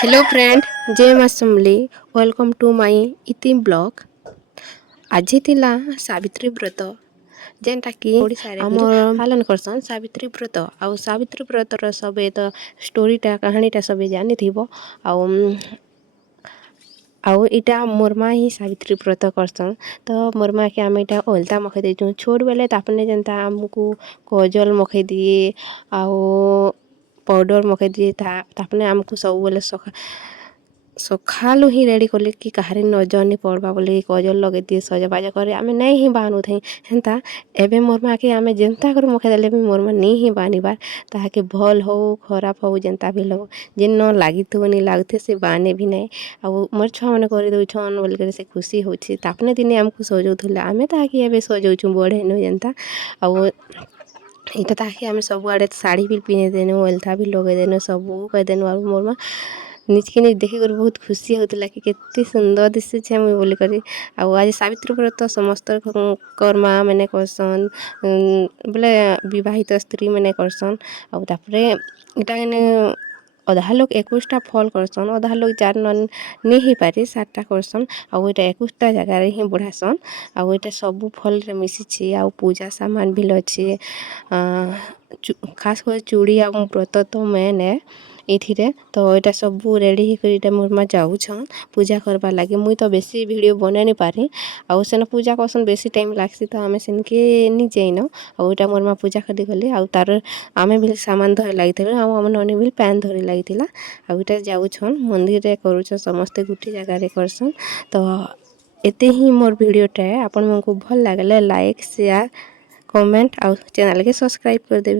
Hello friend, जय मां समली। Welcome to my इति ब्लॉग। आज थिला सावित्री व्रत जेनटा कि आमर पालन करसन सावित्री व्रत। आउ सावित्री व्रतर सबे तो स्टोरीटा कहानीटा सबे जानी थिबो। आउ इटा मोर माँ ही सावित्री व्रत करसन। तो मोर माँ के आम इटा ओलता मखै देचुं छोट बेले तापने जेनता आमको कजल मखै दिए आउ पाउडर मखै दिए तापने आमको सब बेले सखालु ही रेडी कले कि काहारी नजर नहीं पड़वा बोले कजल लगे दिए सजबाज करे आमे नहीं ही बानु थे हेन्ता एबे मोर माँ के आमे जेनता कर मखै देले भी मोर माँ नहीं ही बानिबार ताके भल हो खराब हो जेनता भी हो जेन न लागी तो नहीं लागते से बाने भी नहीं आउ मोर छुआ मैंने कर दउछन बोल करे से खुशी होछि तापने दिने आमको सजौथुला आमे ताके एबे सजौछु बड़ेनु जेनता आउ इटा ताकि आमे सब आड़े साड़ी भी पिने देनु ओलता भी लगे देनु सब कह देनु और मोर माँ निजके निज देखी कर बहुत खुशी होता कि केते सुंदर दिशे मुई बोली करी आउ आज सावित्री व्रत समस्त कर माँ मैंने करसन बोले विवाहित स्त्री मैंने करसन आउ तापरे इटा अधा लोग 21टा फल करसन अधा लोग जार नहीं ही पारे 7टा करसन आउ इटा 21टा जगह ही बढ़ासन आउ इटा सब फल रे मिसिछि आउ पूजा सामान भी अच्छे खास कर चूड़ी आउ व्रत तो मेन है इथिरे तो इटा सब रेडी होकर इटा मोर माँ जाऊछन पूजा करवा लगे मुई तो बेसी वीडियो बना नहीं पारी आउ सेन पूजा करसन बेसी टाइम लागसी तो आमे सेनके नहीं जाइन आउ इटा मोर माँ पूजा कर गले आउ तार आमे भी सामान धरे लगी आउ आम ननी भी पैन धरे लगी आउ इटा जाऊछन मंदिर रे करूछन समस्ते गुटे जगह रे करसन तो एते ही मोर वीडियोटा है आपण को भल लागले लाइक शेयर कमेंट आउ चैनल के सब्सक्राइब कर देबे।